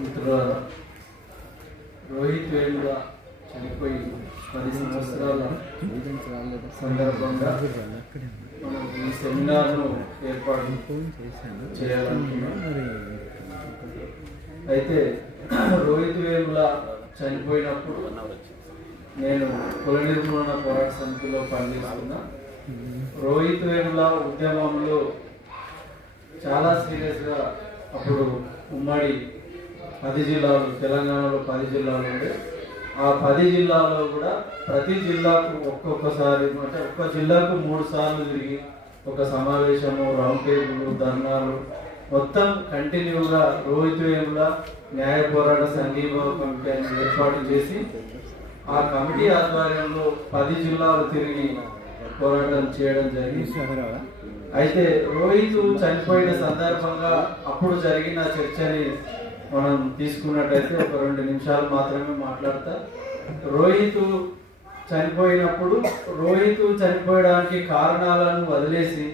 మిత్రులారా, రోహిత్ వేముల చనిపోయి 10 సంవత్సరాల సందర్భంగా మనం ఈ సెమినార్ను ఏర్పాటు చేయాలనుకున్నాం. అయితే రోహిత్ వేముల చనిపోయినప్పుడు నేను కుల నిర్మూలన పోరాట సమితిలో పనిచేస్తున్నా. రోహిత్ వేముల ఉద్యమంలో చాలా సీరియస్గా అప్పుడు ఉమ్మడి 10 జిల్లాలు, తెలంగాణలో 10 జిల్లాలు ఉండే. ఆ 10 జిల్లాలో కూడా ప్రతి జిల్లాకు ఒక్కొక్కసారి, అంటే ఒక్క జిల్లాకు 3 సార్లు తిరిగి ఒక సమావేశము, రౌండ్ టేబుల్, ధర్నాలు మొత్తం కంటిన్యూగా రోహిత్ వేముల న్యాయ పోరాట సంఘీభావ కమిటీ అని ఏర్పాటు చేసి ఆ కమిటీ ఆధ్వర్యంలో 10 జిల్లాలు తిరిగి పోరాటం చేయడం జరిగింది. అయితే రోహిత్ చనిపోయిన సందర్భంగా అప్పుడు జరిగిన చర్చని మనం తీసుకున్నట్టయితే ఒక 2 నిమిషాలు మాత్రమే మాట్లాడతా. రోహిత్ చనిపోయినప్పుడు రోహిత్ చనిపోయడానికి కారణాలను వదిలేసి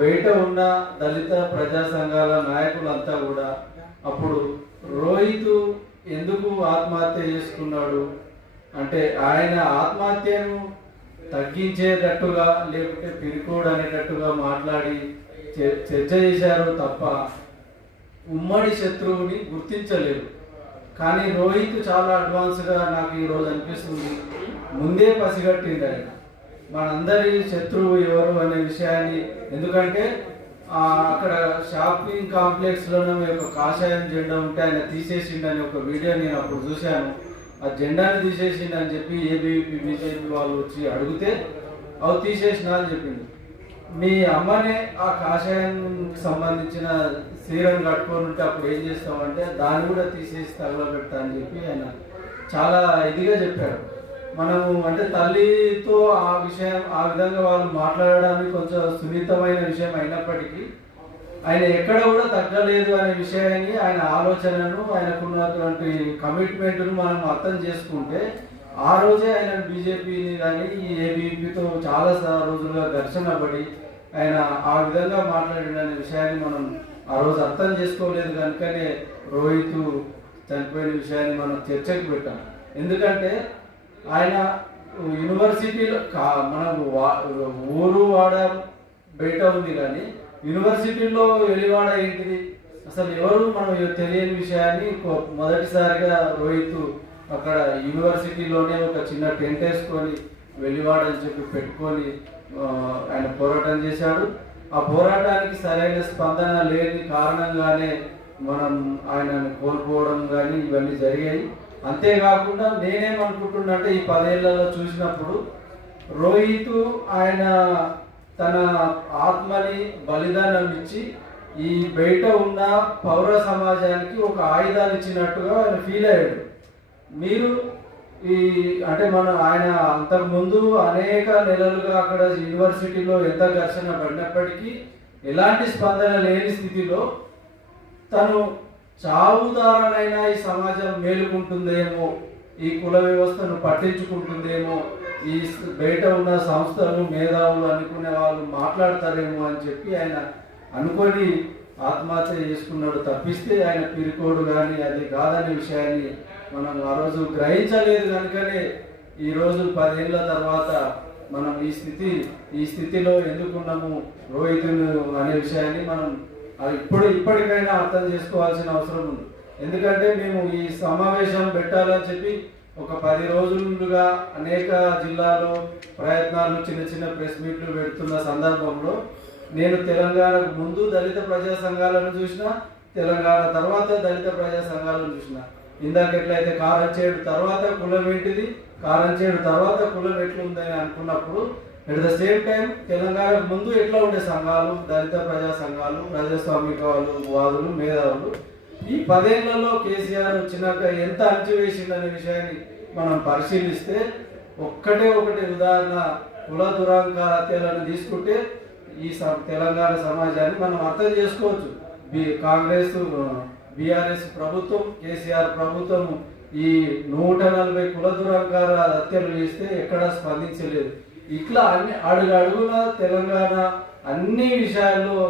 బయట ఉన్న దళిత ప్రజా సంఘాల నాయకులంతా కూడా అప్పుడు రోహిత్ ఎందుకు ఆత్మహత్య చేసుకున్నాడు అంటే ఆయన ఆత్మహత్యను తగ్గించేటట్టుగా లేకపోతే పిరికోడు అనేటట్టుగా మాట్లాడి చర్చ చేశారు తప్ప ఉమ్మడి శత్రువుని గుర్తించలేరు. కానీ రోహిత్ చాలా అడ్వాన్స్గా నాకు ఈరోజు అనిపిస్తుంది, ముందే పసిగట్టింది ఆయన మనందరి శత్రువు ఎవరు అనే విషయాన్ని. ఎందుకంటే అక్కడ షాపింగ్ కాంప్లెక్స్లోనే ఒక కాషాయం జెండా ఉంటే ఆయన తీసేసిండని ఒక వీడియో నేను అప్పుడు చూశాను. ఆ జెండాని తీసేసిండని చెప్పి ఏబీవీపీ బీజేపీ వాళ్ళు వచ్చి అడిగితే అవి తీసేసినా అని చెప్పింది. మీ అమ్మనే ఆ కాషాయం సంబంధించిన సీరం కట్టుకొని ఉంటే అప్పుడు ఏం చేస్తామంటే దాన్ని కూడా తీసేసి తగలబెడతా అని చెప్పి ఆయన చాలా ఇదిగా చెప్పాడు. మనము అంటే తల్లితో ఆ విషయం ఆ విధంగా వాళ్ళు మాట్లాడడానికి కొంచెం సున్నితమైన విషయం అయినప్పటికీ ఆయన ఎక్కడ కూడా తగ్గలేదు అనే విషయాన్ని, ఆయన ఆలోచనను, ఆయనకున్నటువంటి కమిట్మెంట్ను మనం అర్థం చేసుకుంటే ఆ రోజే ఆయన బీజేపీని కానీ ఈ ఏబీపీతో చాలా రోజులుగా ఘర్షణ పడి ఆయన ఆ విధంగా మాట్లాడిన విషయాన్ని మనం ఆ రోజు అర్థం చేసుకోలేదు. కనుకనే రోహిత్ చనిపోయిన విషయాన్ని మనం చర్చకు పెట్టాం. ఎందుకంటే ఆయన యూనివర్సిటీలో మన ఊరు వాడ బయట ఉంది, కానీ యూనివర్సిటీలో వెలివాడ ఏంటిది అసలు ఎవరు మనం తెలియని విషయాన్ని మొదటిసారిగా రోహిత్ అక్కడ యూనివర్సిటీలోనే ఒక చిన్న టెంట్ వేసుకొని వెలివాడ అని చెప్పి పెట్టుకొని ఆయన పోరాటం చేశాడు. ఆ పోరాటానికి సరైన స్పందన లేని కారణంగానే మనం ఆయనను కోల్పోవడం కానీ ఇవన్నీ జరిగాయి. అంతేకాకుండా నేనేమనుకుంటున్నా అంటే ఈ 10 ఏళ్లలో చూసినప్పుడు రోహిత్ ఆయన తన ఆత్మని బలిదానం ఇచ్చి ఈ బయట ఉన్న పౌర సమాజానికి ఒక ఆయుధాలు ఇచ్చినట్టుగా ఆయన ఫీల్ అయ్యాడు. మీరు ఈ అంటే ఆయన అంతకుముందు అనేక నెలలుగా అక్కడ యూనివర్సిటీలో ఎంత ఘర్షణ పడినప్పటికీ ఎలాంటి స్పందన లేని స్థితిలో తను చావుదారనైనా ఈ సమాజం మేలుకుంటుందేమో, ఈ కుల వ్యవస్థను పట్టించుకుంటుందేమో, ఈ బయట ఉన్న సంస్థలు మేధావులు అనుకునే వాళ్ళు మాట్లాడతారేమో అని చెప్పి ఆయన అనుకొని ఆత్మహత్య చేసుకున్నాడు. తప్పిస్తే ఆయన పిరికోడు కానీ అది కాదనే విషయాన్ని మనం ఆ రోజు గ్రహించలేదు. కనుకనే ఈరోజు 10 ఏళ్ళ తర్వాత మనం ఈ స్థితిలో ఎందుకున్నాము రోహితులు అనే విషయాన్ని మనం ఇప్పటికైనా అర్థం చేసుకోవాల్సిన అవసరం ఉంది. ఎందుకంటే మేము ఈ సమావేశం పెట్టాలని చెప్పి ఒక 10 రోజులుగా అనేక జిల్లాలో ప్రయత్నాలు, చిన్న చిన్న ప్రెస్ మీట్లు పెడుతున్న సందర్భంలో నేను తెలంగాణకు ముందు దళిత ప్రజా సంఘాలను చూసిన, తెలంగాణ తర్వాత దళిత ప్రజా సంఘాలను చూసిన. ఇందాక ఎట్లయితే కారంచేడు తర్వాత కులం ఏంటిది, కారంచేడు తర్వాత కులం ఎట్లుందని అనుకున్నప్పుడు ఎట్ ద సేమ్ టైం తెలంగాణకు ముందు ఎట్లా ఉండే సంఘాలు, దళిత ప్రజా సంఘాలు, ప్రజాస్వామిక వాదులు, మేధావులు ఈ 10 ఏళ్లలో కేసీఆర్ వచ్చినాక ఎంత అణచివేసిందనే విషయాన్ని మనం పరిశీలిస్తే ఒకటి ఉదాహరణ కుల దురాంకార హత్యలను తీసుకుంటే ఈ తెలంగాణ సమాజాన్ని మనం అర్థం చేసుకోవచ్చు. కాంగ్రెస్ బీఆర్ఎస్ ప్రభుత్వం, కేసీఆర్ ప్రభుత్వం ఈ 140 కుల దురాంకార హత్యలు చేస్తే ఎక్కడా స్పందించలేదు. ఇట్లా అడుగున తెలంగాణ అన్ని విషయాల్లో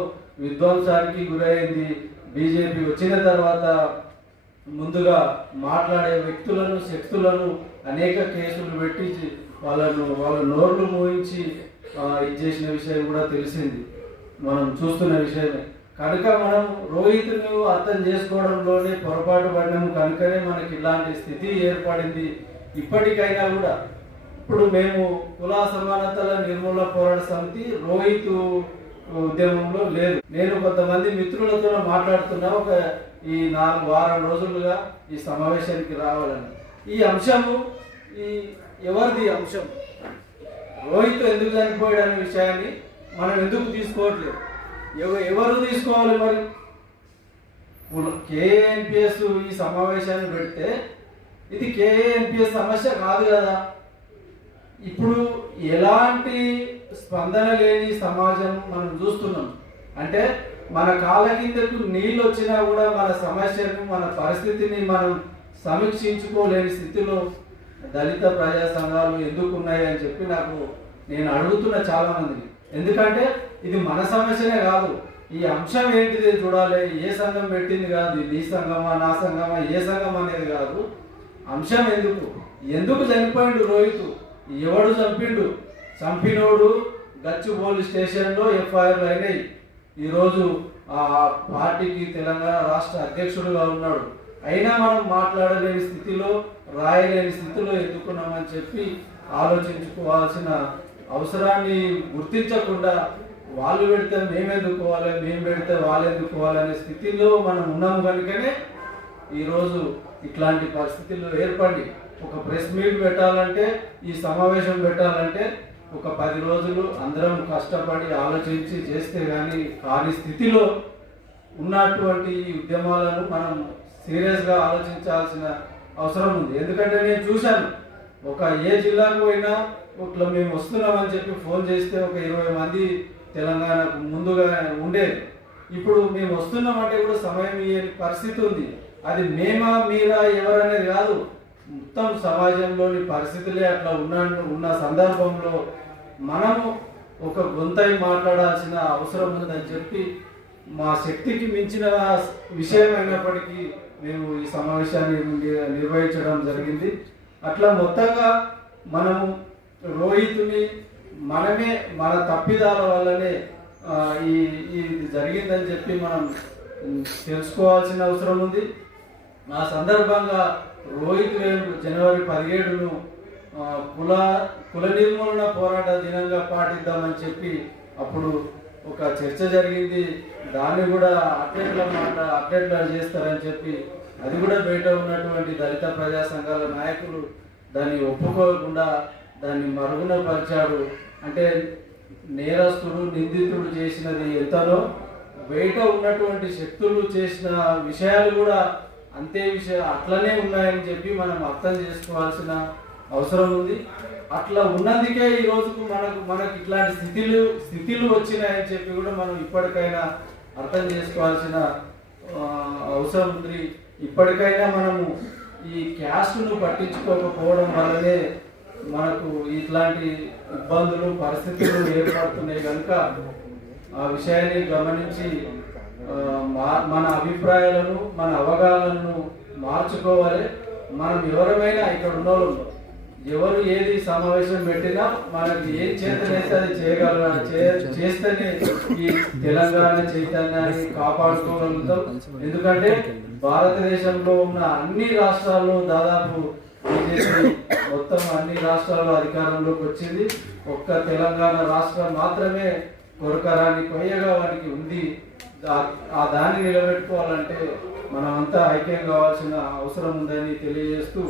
విధ్వంసానికి గురైంది. బీజేపీ వచ్చిన తర్వాత ముందుగా మాట్లాడే వ్యక్తులను శక్తులను అనేక కేసులు పెట్టి వాళ్ళ నోర్లు మోయించి ఇది చేసిన విషయం కూడా తెలిసింది, మనం చూస్తున్న విషయమే. కనుక మనం రోహిత్ను అర్థం చేసుకోవడంలోనే పొరపాటు పడినాము కనుకనే మనకి ఇలాంటి స్థితి ఏర్పడింది. ఇప్పటికైనా కూడా ఇప్పుడు మేము కుల సమానతల నిర్మూలన పోరాట సమితి రోహిత్ ఉద్యమంలో లేదు. నేను కొంతమంది మిత్రులతో మాట్లాడుతున్నా, ఒక ఈ 4 వారం రోజులుగా ఈ సమావేశానికి రావాలని. ఈ అంశము ఎవరిది అంశం, రోహిత్ ఎందుకు చనిపోయాడనే విషయాన్ని మనం ఎందుకు తీసుకోవట్లేదు, ఎవరు తీసుకోవాలి? మరి కేఏఎన్పిఎస్ ఈ సమావేశాన్ని పెడితే ఇది కేఏఎన్పిఎస్ సమస్య కాదు కదా. ఇప్పుడు ఎలాంటి స్పందన లేని సమాజం మనం చూస్తున్నాం. అంటే మన కాళ్ళ కిందకు నీళ్ళు వచ్చినా కూడా మన సమస్యను, మన పరిస్థితిని మనం సమీక్షించుకోలేని స్థితిలో దళిత ప్రజా సంఘాలు ఎందుకు ఉన్నాయి అని చెప్పి నేను అడుగుతున్న చాలా మందిని. ఎందుకంటే ఇది మన సమస్యనే కాదు, ఈ అంశం ఏంటిది చూడాలి. ఏ సంఘం పెట్టింది కాదు, నీ సంఘమా నా సంఘమా ఏ సంఘం అనేది కాదు. అంశం ఎందుకు చనిపోయిండు రోహిత్, ఎవడు చంపిండు, చంపినోడు గచ్చు పోలీస్ స్టేషన్లో ఎఫ్ఐఆర్లు అయినాయి. ఈరోజు ఆ పార్టీకి తెలంగాణ రాష్ట్ర అధ్యక్షుడుగా ఉన్నాడు. అయినా మనం మాట్లాడలేని స్థితిలో, రాయలేని స్థితిలో ఎదుర్కొన్నామని చెప్పి ఆలోచించుకోవాల్సిన అవసరాన్ని గుర్తించకుండా వాళ్ళు పెడితే మేము ఎదుర్కోవాలి, మేము పెడితే వాళ్ళు ఎదుర్కోవాలి అనే స్థితిలో మనం ఉన్నాము. కనుకనే ఈరోజు ఇట్లాంటి పరిస్థితుల్లో ఏర్పడి ఒక ప్రెస్ మీట్ పెట్టాలంటే, ఈ సమావేశం పెట్టాలంటే ఒక 10 రోజులు అందరం కష్టపడి ఆలోచించి చేస్తే కాని స్థితిలో ఉన్నటువంటి ఈ ఉద్యమాలను మనం సీరియస్గా ఆలోచించాల్సిన అవసరం ఉంది. ఎందుకంటే నేను చూశాను, ఏ జిల్లాకు పోయినా ఇట్లా మేము వస్తున్నామని చెప్పి ఫోన్ చేస్తే ఒక 20 మంది తెలంగాణకు ముందుగా ఉండేది. ఇప్పుడు మేము వస్తున్నామంటే కూడా సమయం ఇయ్యని పరిస్థితి ఉంది. అది మేమా మీరా ఎవరనేది కాదు, మొత్తం సమాజంలోని పరిస్థితులే అట్లా ఉన్న సందర్భంలో మనము ఒక గొంతై మాట్లాడాల్సిన అవసరం ఉందని చెప్పి మా శక్తికి మించిన విషయం అయినప్పటికీ మేము ఈ సమావేశాన్ని నిర్వహించడం జరిగింది. అట్లా మొత్తంగా మనము రోహిత్ని మనమే మన తప్పిదాల వల్లనే ఇది జరిగిందని చెప్పి మనం తెలుసుకోవాల్సిన అవసరం ఉంది. ఆ సందర్భంగా రోహిత్ జనవరి 17ను కుల నిర్మూలన పోరాట దినంగా పాటిద్దామని చెప్పి అప్పుడు ఒక చర్చ జరిగింది. దాన్ని కూడా అప్డేట్లా చేస్తారని చెప్పి అది కూడా బయట ఉన్నటువంటి దళిత ప్రజా సంఘాల నాయకులు దాన్ని ఒప్పుకోకుండా దాన్ని మరుగున పరిచాడు. అంటే నేరస్తుడు నిందితుడు చేసినది ఎంతనో బయట ఉన్నటువంటి శక్తులు చేసిన విషయాలు కూడా అట్లనే ఉన్నాయని చెప్పి మనం అర్థం చేసుకోవాల్సిన అవసరం ఉంది. అట్లా ఉన్నందుకే ఈ రోజుకు మనకు ఇట్లాంటి స్థితిలు వచ్చినాయని చెప్పి కూడా మనం ఇప్పటికైనా అర్థం చేసుకోవాల్సిన అవసరం ఉంది. ఇప్పటికైనా మనము ఈ క్యాస్ట్ను పట్టించుకోకపోవడం వల్లనే మనకు ఇట్లాంటి ఇబ్బందులు పరిస్థితులు ఏర్పడుతున్నాయి. కనుక ఆ విషయాన్ని గమనించి మన అభిప్రాయాలను, మన అవగాహనను మార్చుకోవాలి. మనం ఎవరమైనా ఇక్కడ ఉన్నోళ్ళు, ఎవరు ఏది సమావేశం పెట్టినా మనకి ఏం చేతనైతే అది చేస్తేనే ఈ తెలంగాణ చైతన్యాన్ని కాపాడుకోగలుగుతాం. ఎందుకంటే భారతదేశంలో ఉన్న అన్ని రాష్ట్రాల్లో దాదాపు బీజేపీ మొత్తం అన్ని రాష్ట్రాల్లో అధికారంలోకి వచ్చింది. ఒక్క తెలంగాణ రాష్ట్రం మాత్రమే కొరకరాని కొయ్యగా వారికి ఉంది. దాన్ని నిలబెట్టుకోవాలంటే మనమంతా ఐక్యం కావాల్సిన అవసరం ఉందని తెలియజేస్తూ